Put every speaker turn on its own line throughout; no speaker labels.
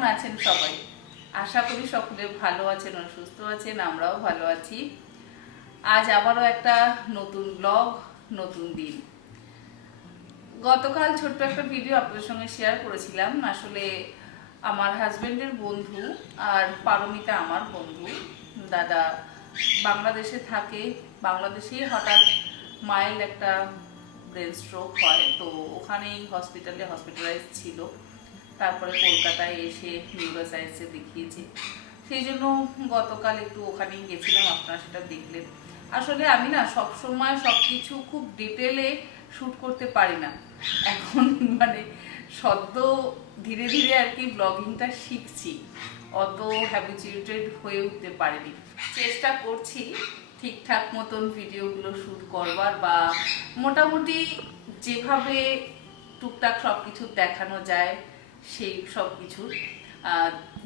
কেমন আছেন সবাই? আশা করি সকলে ভালো আছেন ও সুস্থ আছেন, আমরাও ভালো আছি। আজ আবারও একটা নতুন ব্লগ নতুন দিন। গতকাল ছোট্ট একটা ভিডিও আপনাদের সঙ্গে শেয়ার করেছিলাম। আসলে আমার হাজবেন্ডের বন্ধু আর পারমিতা আমার বন্ধু। দাদা বাংলাদেশে থাকে বাংলাদেশেই হঠাৎ মাইল্ড একটা ব্রেন স্ট্রোক হয়, তো ওখানেই হসপিটালে হসপিটালাইজ ছিল। তারপরে কলকাতায় এসে নিউরো সায়েন্সে দেখিয়েছি। সেই জন্য গতকাল একটু ওখানেই গেছিলাম, আপনারা সেটা দেখলেন। আসলে আমি না সবসময় সব কিছু খুব ডিটেলে শ্যুট করতে পারি না। এখন মানে সদ্য ধীরে ধীরে আর কি ব্লগিংটা শিখছি। অত হ্যাবিচুয়েটেড হয়ে উঠতে পারিনি। চেষ্টা করছি ঠিকঠাক মতন ভিডিওগুলো শ্যুট করবার বা মোটামুটি যেভাবে টুকটাক সব কিছু দেখানো যায় সেই সব কিছুর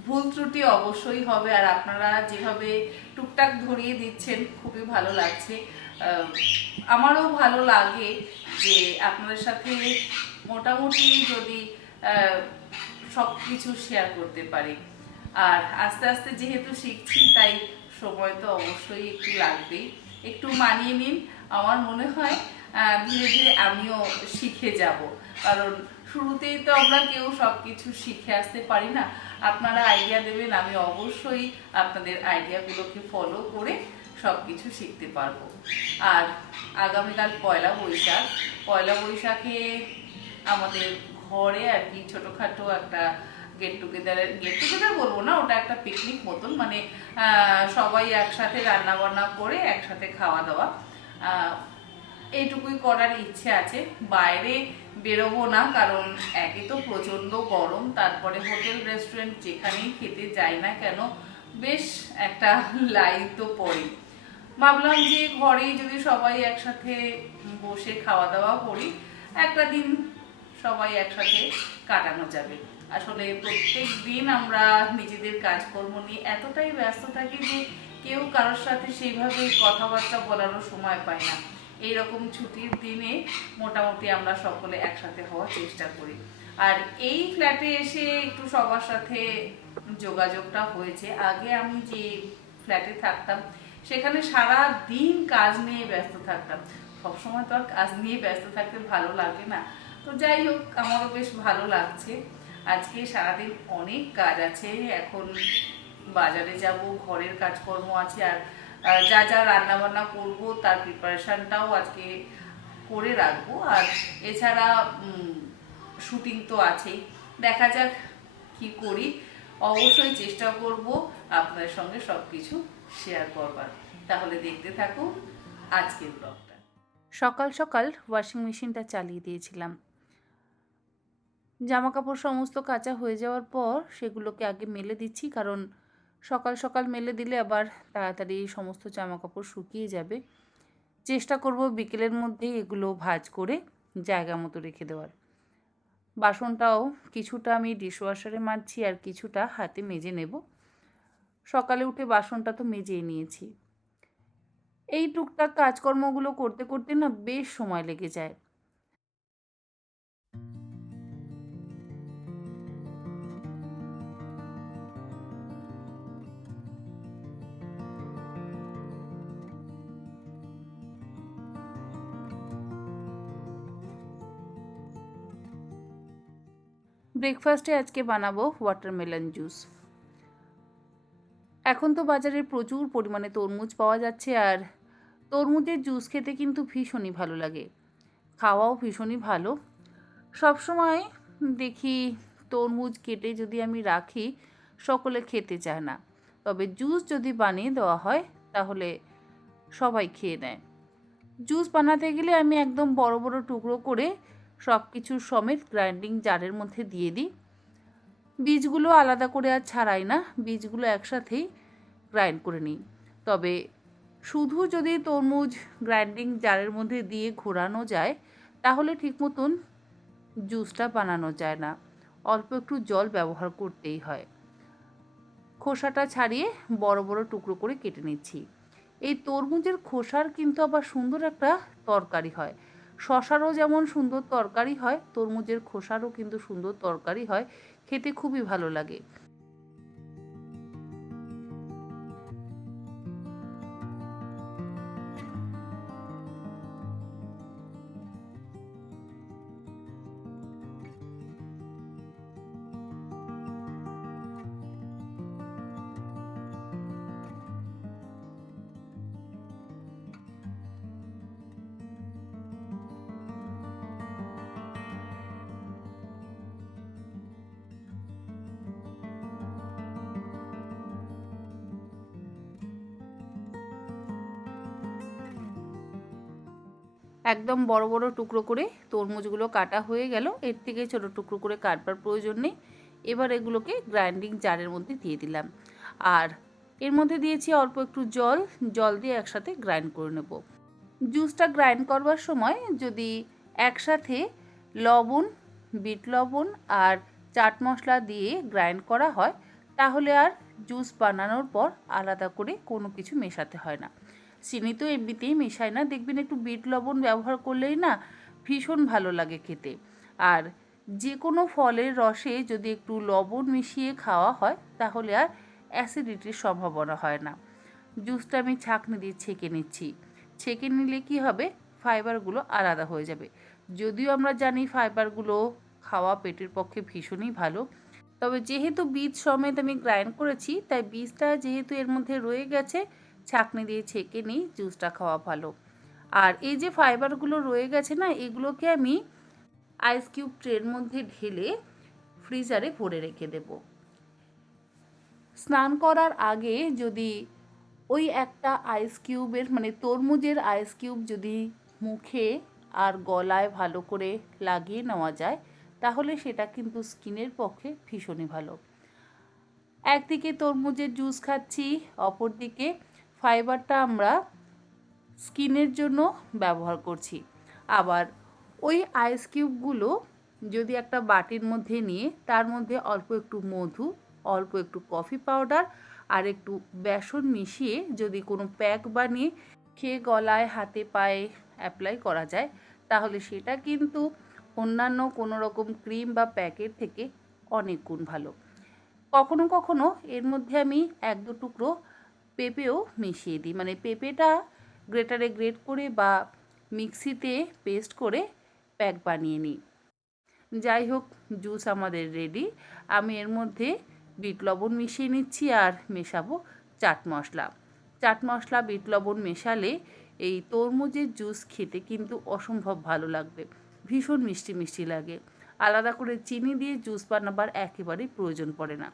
ভুল ত্রুটি অবশ্যই হবে, আর আপনারা যেভাবে টুকটাক ধরিয়ে দিচ্ছেন, খুবই ভালো লাগছে। আমারও ভালো লাগে যে আপনাদের সাথে মোটামুটি যদি সব কিছু শেয়ার করতে পারি। আর আস্তে আস্তে যেহেতু শিখছি, তাই সময় তো অবশ্যই একটু লাগবেই। একটু মানিয়ে নিন। আমার মনে হয় ধীরে ধীরে আমিও শিখে যাব। কারণ শুরুতেই তো আমরা কেউ সব কিছু শিখে আসতে পারি না। আপনারা আইডিয়া দেবেন, আমি অবশ্যই আপনাদের আইডিয়াগুলোকে ফলো করে সব কিছু শিখতে পারব। আর আগামীকাল পয়লা বৈশাখ। পয়লা বৈশাখে আমাদের ঘরে আর কি ছোটোখাটো একটা গেট টুগেদারের গেট টুগেদার বলব না, ওটা একটা পিকনিক মতন। মানে সবাই একসাথে রান্না বান্না করে একসাথে খাওয়া দাওয়া। এইটুকুই করার ইচ্ছে আছে। বাইরে বেরোবো না, কারণ একে তো প্রচণ্ড গরম, তারপরে হোটেল রেস্টুরেন্ট যেখানেই খেতে যাই না কেন, বেশ একটা লাইন তো পড়ে। ভাবলাম যে ঘরেই যদি সবাই একসাথে বসে খাওয়া দাওয়া করি, একটা দিন সবাই একসাথে কাটানো যাবে। আসলে প্রত্যেক দিন আমরা নিজেদের কাজকর্ম নিয়ে এতটাই ব্যস্ত থাকি যে কেউ কারোর সাথে সেইভাবে কথাবার্তা বলারও সময় পায় না। এইরকম ছুটির দিনে মোটামুটি আমরা সকলে একসাথে হওয়ার চেষ্টা করি। আর এই ফ্ল্যাটে এসে একটু সবার সাথে যোগাযোগটা হয়েছে। আগে আমি যে ফ্ল্যাটে থাকতাম, সেখানে সারা দিন কাজ নিয়ে ব্যস্ত থাকতাম। সবসময় তো আর কাজ নিয়ে ব্যস্ত থাকতে ভালো লাগে না। তো যাই হোক, আমারও বেশ ভালো লাগছে। আজকে সারাদিন অনেক কাজ আছে। এখন বাজারে যাব, ঘরের কাজকর্ম আছে, আর যা যা রান্নাবান্না করব তার প্রিপারেশনটাও আজকে করে রাখব। আর এছাড়া শুটিং তো আছেই। দেখা যাক কি করি। অবশ্যই চেষ্টা করব আপনার সঙ্গে সব কিছু শেয়ার করবার। তাহলে দেখতে থাকুন আজকের ব্লগটা সকাল সকাল ওয়াশিং মেশিনটা চালিয়ে দিয়েছিলাম। জামা কাপড় সমস্ত কাঁচা হয়ে যাওয়ার পর সেগুলোকে আগে মেলে দিচ্ছি, কারণ সকাল সকাল মেলে দিলে আবার তাড়াতাড়ি সমস্ত জামা কাপড় শুকিয়ে যাবে। চেষ্টা করব বিকেলের মধ্যে এগুলো ভাঁজ করে জায়গা মতো রেখে দেওয়ার। বাসনটাও কিছুটা আমি ডিশওয়াশারে মাজছি আর কিছুটা হাতে মেজে নেব। সকালে উঠে বাসনটা তো মেজেই নিয়েছি। এই টুকটাক কাজকর্মগুলো করতে করতে না বেশ সময় লেগে যায়। ব্রেকফাস্টে আজকে বানাবো ওয়াটারমেলন জুস এখন তো বাজারে প্রচুর পরিমাণে তরমুজ পাওয়া যাচ্ছে আর তরমুজের জুস খেতে কিন্তু ভীষণই ভালো লাগে। খাওয়াও ভীষণই ভালো। সবসময় দেখি তরমুজ কেটে যদি আমি রাখি, সকলে খেতে চায় না। তবে জুস যদি বানিয়ে দেওয়া হয়, তাহলে সবাই খেয়ে নেয়। জুস বানাতে গেলে আমি একদম বড় বড় টুকরো করে সব কিছুর সমেত গ্রাইন্ডিং জারের মধ্যে দিয়ে দিই। বীজগুলো আলাদা করে আর ছাড়াই না, বীজগুলো একসাথেই গ্রাইন্ড করে নিই। তবে শুধু যদি তরমুজ গ্রাইন্ডিং জারের মধ্যে দিয়ে ঘোরানো যায়, তাহলে ঠিক মতন জুসটা বানানো যায় না। অল্প একটু জল ব্যবহার করতেই হয়। খোসাটা ছাড়িয়ে বড় বড় টুকরো করে কেটে নিচ্ছি। এই তরমুজের খোসার কিন্তু আবার সুন্দর একটা তরকারি হয়। শশারও যেমন সুন্দর তরকারি হয়, তরমুজের খোসারও কিন্তু সুন্দর তরকারি হয়, খেতে খুবই ভালো লাগে। একদম বড় বড় টুকরো করে তরমুজগুলো কাটা হয়ে গেল। এর থেকে ছোট টুকরো করে কাটবার প্রয়োজন নেই। এবার এগুলোকে গ্রাইন্ডিং জারের মধ্যে দিয়ে দিলাম। আর এর মধ্যে দিয়েছি অল্প একটু জল। জল দিয়ে একসাথে গ্রাইন্ড করে নেব। জুসটা গ্রাইন্ড করবার সময় যদি একসাথে লবণ, বিট লবণ আর চাট মশলা দিয়ে গ্রাইন্ড করা হয়, তাহলে আর জুস বানানোর পর আলাদা করে কোনো কিছু মেশাতে হয় না। চিনি তো এমনিতেই মেশায় না। দেখবেন একটু বিট লবণ ব্যবহার করলেই না ভীষণ ভালো লাগে খেতে। আর যে কোনো ফলের রসে যদি একটু লবণ মিশিয়ে খাওয়া হয়, তাহলে আর অ্যাসিডিটির সম্ভাবনা হয় না। জুসটা আমি ছাঁকনি দিয়ে ছেঁকে নিচ্ছি। ছেঁকে নিলে কি হবে? ফাইবারগুলো আলাদা হয়ে যাবে। যদিও আমরা জানি ফাইবারগুলো খাওয়া পেটের পক্ষে ভীষণই ভালো। তবে যেহেতু বীজ সমেত আমি গ্রাইন্ড করেছি, তাই বীজটা যেহেতু এর মধ্যে রয়ে গেছে ছাঁকনি দিয়ে ছেঁকে নিই জুসটা খাওয়া ভালো। আর এই যে ফাইবারগুলো রয়ে গেছে না, এগুলোকে আমি আইস কিউব ট্রের মধ্যে ঢেলে ফ্রিজারে ভরে রেখে দেব। স্নান করার আগে যদি ওই একটা আইস কিউবের মানে তরমুজের আইস কিউব যদি মুখে আর গলায় ভালো করে লাগিয়ে নেওয়া যায়, তাহলে সেটা কিন্তু স্কিনের পক্ষে ভীষণই ভালো। একদিকে তরমুজের জুস খাচ্ছি, অপরদিকে ফাইবারটা আমরা স্কিনের জন্য ব্যবহার করছি। আবার ওই আইস কিউবগুলো যদি একটা বাটির মধ্যে নিয়ে, তার মধ্যে অল্প একটু মধু, অল্প একটু কফি পাউডার আর একটু বেসন মিশিয়ে যদি কোনো প্যাক বানিয়ে খেয়ে গলায়, হাতে, পায়ে অ্যাপ্লাই করা যায়, তাহলে সেটা কিন্তু অন্যান্য কোনো রকম ক্রিম বা প্যাকের থেকে অনেক গুণ ভালো। কখনো কখনো এর মধ্যে আমি এক দু টুকরো পেঁপেও মিশিয়ে দিই। মানে পেঁপেটা গ্রেটারে গ্রেট করে বা মিক্সিতে পেস্ট করে প্যাক বানিয়ে নিই। যাই হোক, জুস আমাদের রেডি। আমি এর মধ্যে বিট লবণ মিশিয়ে নিচ্ছি আর মেশাবো চাট মশলা। চাট মশলা, বিট লবণ মেশালে এই তরমুজের জুস খেতে কিন্তু অসম্ভব ভালো লাগবে। ভীষণ মিষ্টি মিষ্টি লাগে। আলাদা করে চিনি দিয়ে জুস বানাবার একেবারেই প্রয়োজন পড়ে না।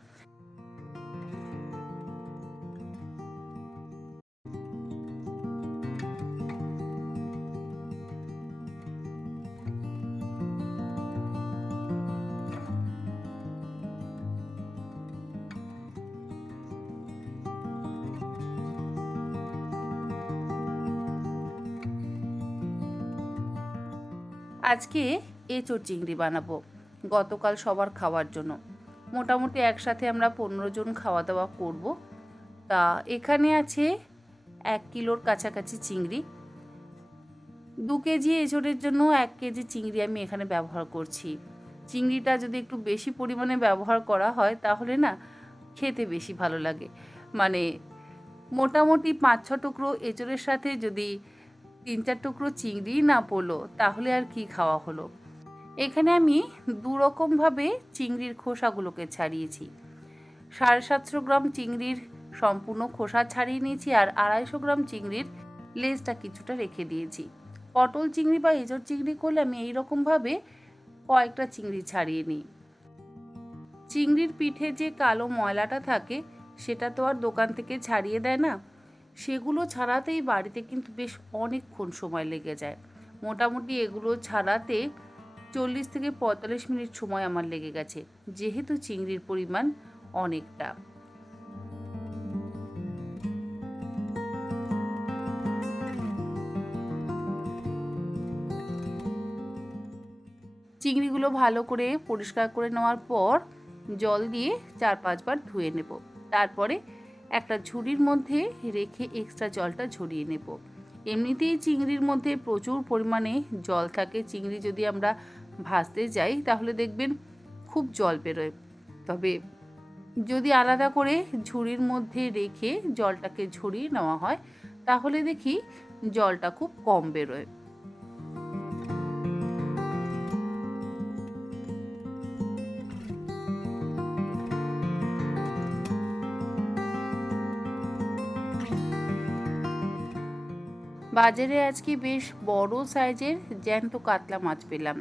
আজকে এঁচোড় চিংড়ি বানাবো, গতকাল সবার খাওয়ার জন্য। মোটামুটি একসাথে আমরা পনেরো জন খাওয়া দাওয়া করব। তা এখানে আছে এক কিলোর কাছাকাছি চিংড়ি। দু কেজি এঁচোড়ের জন্য এক কেজি চিংড়ি আমি এখানে ব্যবহার করছি। চিংড়িটা যদি একটু বেশি পরিমাণে ব্যবহার করা হয়, তাহলে না খেতে বেশি ভালো লাগে। মানে মোটামুটি পাঁচ ছ টুকরো এঁচোড়ের সাথে যদি তিন চার টুকরো চিংড়ি না পড়ল তাহলে আর কি খাওয়া হলো? এখানে আমি দু রকমভাবে চিংড়ির খোসাগুলোকে ছাড়িয়েছি। সাড়ে সাতশো গ্রাম চিংড়ির সম্পূর্ণ খোসা ছাড়িয়ে নিয়েছি আর আড়াইশো গ্রাম চিংড়ির লেজটা কিছুটা রেখে দিয়েছি। পটল চিংড়ি বা এঁচড় চিংড়ি করলে আমি এই এইরকমভাবে কয়েকটা চিংড়ি ছাড়িয়ে নিই। চিংড়ির পিঠে যে কালো ময়লাটা থাকে, সেটা তো আর দোকান থেকে ছাড়িয়ে দেয় না। সেগুলো ছাড়াতেই বাড়িতে কিন্তু বেশ অনেকক্ষণ সময় লেগে যায়। মোটামুটি এগুলো ছাড়াতে চল্লিশ থেকে পঁয়তাল্লিশ মিনিট সময় আমার লেগে গেছে, যেহেতু চিংড়ির পরিমাণ অনেকটা। চিংড়িগুলো ভালো করে পরিষ্কার করে নেওয়ার পর জল দিয়ে চার পাঁচবার ধুয়ে নেব। তারপরে একটা ঝুড়ির মধ্যে রেখে এক্সট্রা জলটা ঝরিয়ে নেব। এমনিতেই চিংড়ির মধ্যে প্রচুর পরিমাণে জল থাকে। চিংড়ি যদি আমরা ভাজতে যাই, তাহলে দেখবেন খুব জল বেরোয়। তবে যদি আলাদা করে ঝুড়ির মধ্যে রেখে জলটাকে ঝরিয়ে নেওয়া হয়, তাহলে দেখি জলটা খুব কম বেরোয়। বাজারে আজকে বেশ বড় সাইজের জ্যান্ত কাতলা মাছ পেলাম।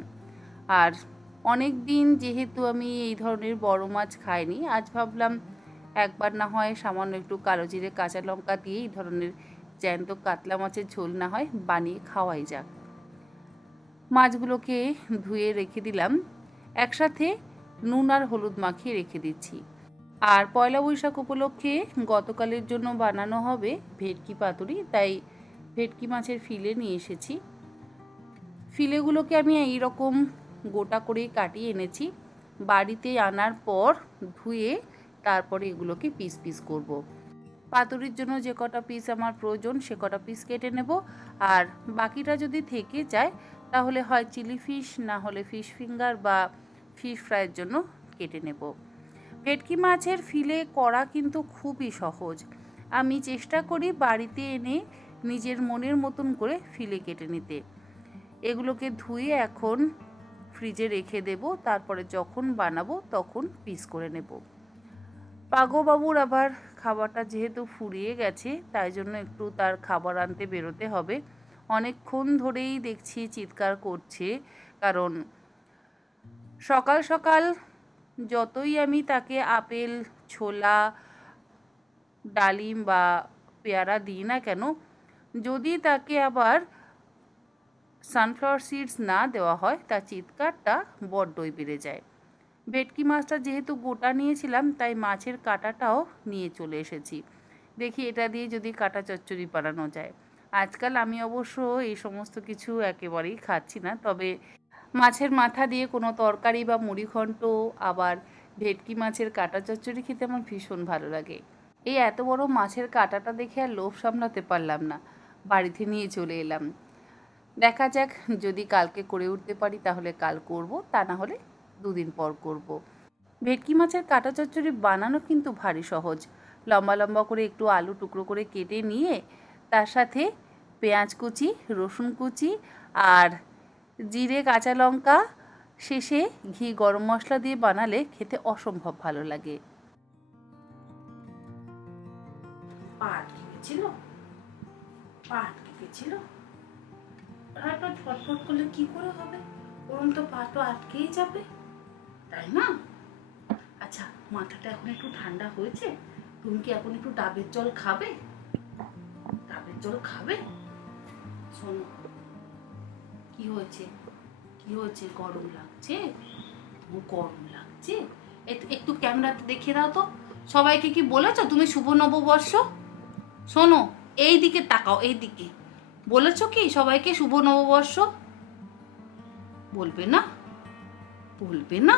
আর অনেক দিন যেহেতু আমি এই ধরনের বড় মাছ খাইনি, আজ ভাবলাম একবার না হয় সামান্য একটু কালো জিরে, কাঁচা লঙ্কা দিয়ে এই ধরনের জ্যান্ত কাতলা মাছের ঝোল না হয় বানিয়ে খাওয়াই যাক। মাছগুলোকে ধুয়ে রেখে দিলাম। একসাথে নুন আর হলুদ মাখিয়ে রেখে দিচ্ছি। আর পয়লা বৈশাখ উপলক্ষে গতকালের জন্য বানানো হবে ভেটকি পাতুরি, তাই ভেটকি মাছের ফিলে নিয়ে এসেছি। ফিলেগুলোকে আমি এইরকম গোটা করে কাটিয়ে এনেছি। বাড়িতে আনার পর ধুয়ে তারপরে এগুলোকে পিস পিস করব। পাতুরির জন্য যে কটা পিস আমার প্রয়োজন, সে কটা পিস কেটে নেব। আর বাকিটা যদি থেকে যায়, তাহলে হয় চিলি ফিশ না হলে ফিশ ফিঙ্গার বা ফিশ ফ্রাইয়ের জন্য কেটে নেব। ভেটকি মাছের ফিলে করা কিন্তু খুবই সহজ। আমি চেষ্টা করি বাড়িতে এনে নিজের মনের মতন করে ফিলে কেটে নিতে। এগুলোকে ধুয়ে এখন ফ্রিজে রেখে দেব, তারপরে যখন বানাবো তখন পিস করে নেব। পাগোবাবুর আবার খাবারটা যেহেতু ফুরিয়ে গেছে, তাই জন্য একটু তার খাবার আনতে বেরোতে হবে। অনেকক্ষণ ধরেই দেখছি চিৎকার করছে, কারণ সকাল সকাল যতই আমি তাকে আপেল, ছোলা, ডালিম বা পেয়ারা দিই না কেন যদি তাকে আবার সানফ্লাওয়ার সিডস না দেওয়া হয়, তার চিৎকারটা বড্ডই বেড়ে যায়। ভেটকি মাছটা যেহেতু গোটা নিয়েছিলাম, তাই মাছের কাঁটাটাও নিয়ে চলে এসেছি। দেখি এটা দিয়ে যদি কাটা চচ্চড়ি বানানো যায়। আজকাল আমি অবশ্য এই সমস্ত কিছু একেবারেই খাচ্ছি না, তবে মাছের মাথা দিয়ে কোনো তরকারি বা মুড়িঘণ্ট আবার ভেটকি মাছের কাটা চচ্চড়ি খেতে আমার ভীষণ ভালো লাগে। এই এত বড় মাছের কাটাটা দেখে আর লোভ সামলাতে পারলাম না। বাড়িতে নিয়ে চলে এলাম। দেখা যাক যদি কালকে করে উঠতে পারি তাহলে কাল করব, তা না হলে দুদিন পর করব। ভেটকি মাছের কাটা চচ্চড়ি বানানো কিন্তু ভারী সহজ। লম্বা লম্বা করে একটু আলু টুকরো করে কেটে নিয়ে তার সাথে পেঁয়াজ কুচি, রসুন কুচি আর জিরে, কাঁচা লঙ্কা শেষে ঘি, গরম মশলা দিয়ে বানালে খেতে অসম্ভব ভালো লাগে। পা আটকে গেছিল পা আটকে গেছিল পাটা ছটফট করলে কি করে হবে? ওরম তো পা তো আটকেই যাবে। তাই না? আচ্ছা মাথাটা এখন একটু ঠান্ডা হয়েছে। তুমি কি এখন একটু ডাবের জল খাবে? ডাবের জল খাবে? শোনো, কি হয়েছে? কি হয়েছে? গরম লাগছে? গরম লাগছে? একটু ক্যামেরাতে দেখিয়ে দাও তো। সবাইকে কি বলেছ? তুমি শুভ নববর্ষ? শোনো এই দিকে তাকাও এই দিকে বলেছ কি, সবাইকে শুভ নববর্ষ? বলবে না বলবে না।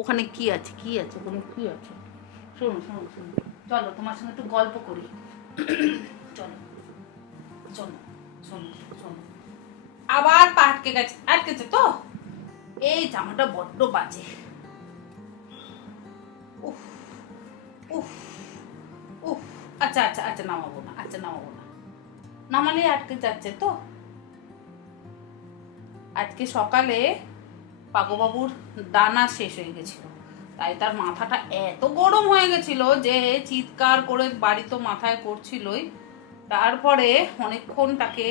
ওখানে কি আছে কি আছে ওখানে কি আছে? শোনো শোনো শোনো। চলো, তোমার সঙ্গে একটু গল্প করি। চলো চলো আবার আটকে গেছে, আটকেছে তো? এই জামাটা বড্ড বাজে। উফ উফ। উফ আচ্ছা আচ্ছা আচ্ছা নামাবো না আচ্ছা নামাবো না। নামালে আটকে যাচ্ছে তো। আজকে সকালে পাগোবাবুর দানা শেষ হয়ে গেছিল। তাই তার মাথাটা এত গরম হয়ে গেছিল যে চিৎকার করে বাড়ি তো মাথায় করছিলই। তারপরে অনেকক্ষণ তাকে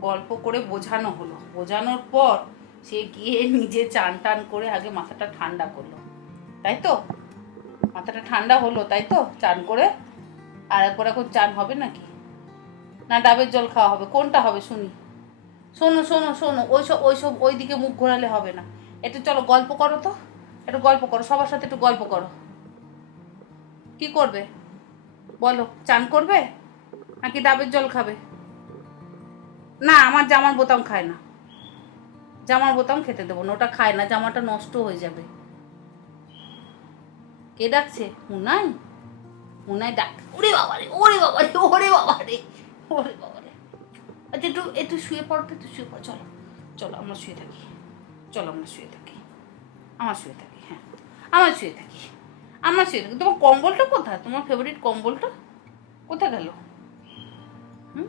গল্প করে বোঝানো হলো। বোঝানোর পর সে গিয়ে নিজে চান টান করে আগে মাথাটা ঠান্ডা করল। তাই তো? মাথাটা ঠান্ডা হলো, তাই তো? চান করে আর একবার এখন চান হবে নাকি? না, ডাবের জল খাওয়া হবে। কোনটা হবে শুনি। শোনো শোনো শোনো, ওইসব ওইসব ওই দিকে মুখ ঘোরালে হবে না। একটু চলো, গল্প করো তো। একটু গল্প করো, সবার সাথে একটু গল্প করো। কি করবে? বলো, চান করবে? নাকি ডাবের জল খাবে? না, আমার জামার বোতাম খায় না। জামার বোতাম খেতে দেবো না, ওটা খায় না, জামাটা নষ্ট হয়ে যাবে। কে ডাকছে? মুনাই মুনাই ডাক ওরে বাবারে ওরে বাবারে ওরে বাবারে ওরে বাবারে। আচ্ছা একটু একটু শুয়ে পড়ো তো, একটু শুয়ে পড়ো চলো চলো আমরা শুয়ে থাকি চলো আমরা শুয়ে থাকি আমার শুয়ে থাকি হ্যাঁ আমার শুয়ে থাকি আমার শুয়ে থাকি। তোমার কম্বলটা কোথায়? তোমার ফেভারিট কম্বলটা কোথায় গেল? হুম?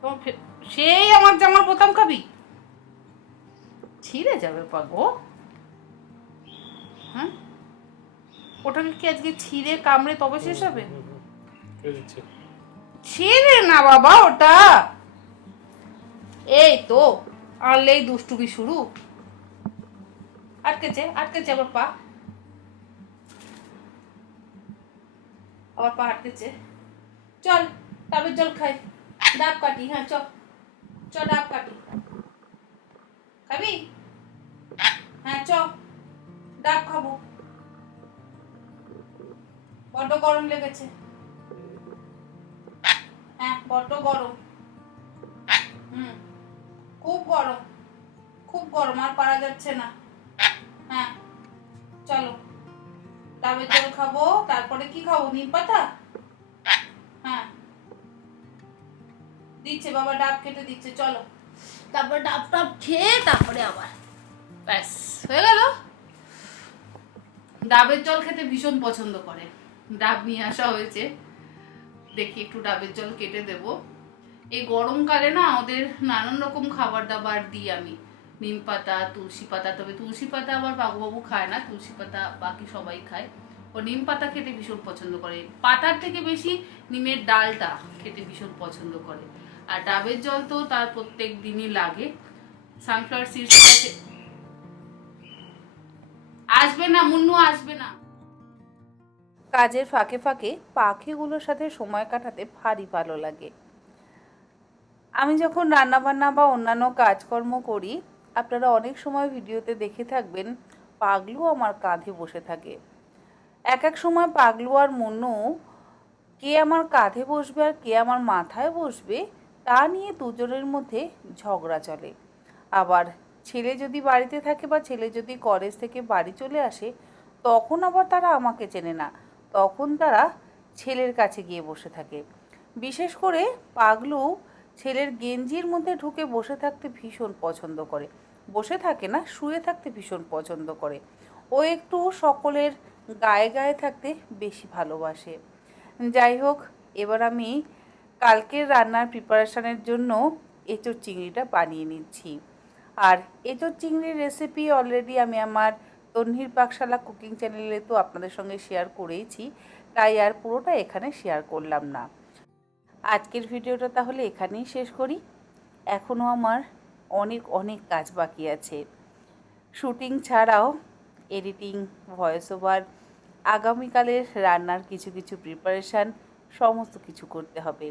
তোমার সেই আমার জামার বোতাম খাবি? ছিঁড়ে যাবে পাগো হ্যাঁ? ওটাকে কি আজকে ছিঁড়ে কামড়ে তবে শেষ হবে? ছিঁড়ে না বাবা ওটা। এই তো আনলেই দুষ্টুমি শুরু। আটকেছে আটকেছে আবার পা। আবার পা আটকেছে। চল তবে জল খাই। ডাব কাটি হ্যাঁ চল চল ডাব কাটি। খাবি? বড্ড গরম লেগেছে। হ্যাঁ বড্ড গরম। হুম খুব গরম খুব গরম আর পারা যাচ্ছে না। হ্যাঁ চলো। ডাবের জল খাব তারপরে কি খাব? নিম পাতা? হ্যাঁ। দিচ্ছে বাবা ডাব কেটে দিচ্ছে চলো। তারপর ডাব টাব খেয়ে তারপরে আবার। ব্যাস হয়ে গেল? ডাবের জল খেতে ভীষণ পছন্দ করে। ডাব নিয়ে আসা হয়েছে। দেখি একটু ডাবের জল কেটে দেব। এই গরমকালে না ওদের নানান রকম খাবার দাবার দিই আমি। নিম পাতা, তুলসী পাতা, তবে তুলসী পাতা আবার বাবুবাবু খায় না, তুলসী পাতা বাকি সবাই খায়। ও নিম পাতা খেতে ভীষণ পছন্দ করে। পাতার থেকে বেশি নিমের ডালটা খেতে ভীষণ পছন্দ করে। আর ডাবের জল তো তার প্রত্যেক দিনই লাগে। সানফ্লাওয়ার সিডস আসবে না, মুন্নু আসবে না। কাজের ফাঁকে ফাঁকে পাখিগুলোর সাথে সময় কাটাতে ভারী ভালো লাগে। আমি যখন রান্নাবান্না বা অন্যান্য কাজকর্ম করি, আপনারা অনেক সময় ভিডিওতে দেখে থাকবেন, পাগলু আমার কাঁধে বসে থাকে। এক এক সময় পাগলু আর মুন্নু কে আমার কাঁধে বসবে আর কে আমার মাথায় বসবে, তা নিয়ে দুজনের মধ্যে ঝগড়া চলে। আবার ছেলে যদি বাড়িতে থাকে বা ছেলে যদি কলেজ থেকে বাড়ি চলে আসে, তখন আবার তারা আমাকে চেনে না। তখন তারা ছেলের কাছে গিয়ে বসে থাকে। বিশেষ করে পাগলু ছেলের গেঞ্জির মধ্যে ঢুকে বসে থাকতে ভীষণ পছন্দ করে। বসে থাকে না, শুয়ে থাকতে ভীষণ পছন্দ করে। ও একটু সকলের গায়ে গায়ে থাকতে বেশি ভালোবাসে। যাই হোক, এবার আমি কালকের রান্নার প্রিপারেশনের জন্য এঁচোড় চিংড়িটা বানিয়ে নিচ্ছি। আর এঁচোড় চিংড়ির রেসিপি অলরেডি আমি আমার তন্হির পাকশালা কুকিং চ্যানেলে তো আপনাদের সঙ্গে শেয়ার করেইছি, তাই আর পুরোটা এখানে শেয়ার করলাম না। আজকের ভিডিওটা তাহলে এখানেই শেষ করি। এখনও আমার অনেক অনেক কাজ বাকি আছে। শুটিং ছাড়াও এডিটিং ভয়েস ওভার আগামীকালের রান্নার কিছু কিছু প্রিপারেশান সমস্ত কিছু করতে হবে।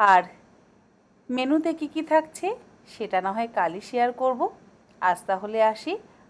আর মেনুতে কী কী থাকছে সেটা না হয় কালই শেয়ার করব। আজ তাহলে আসি।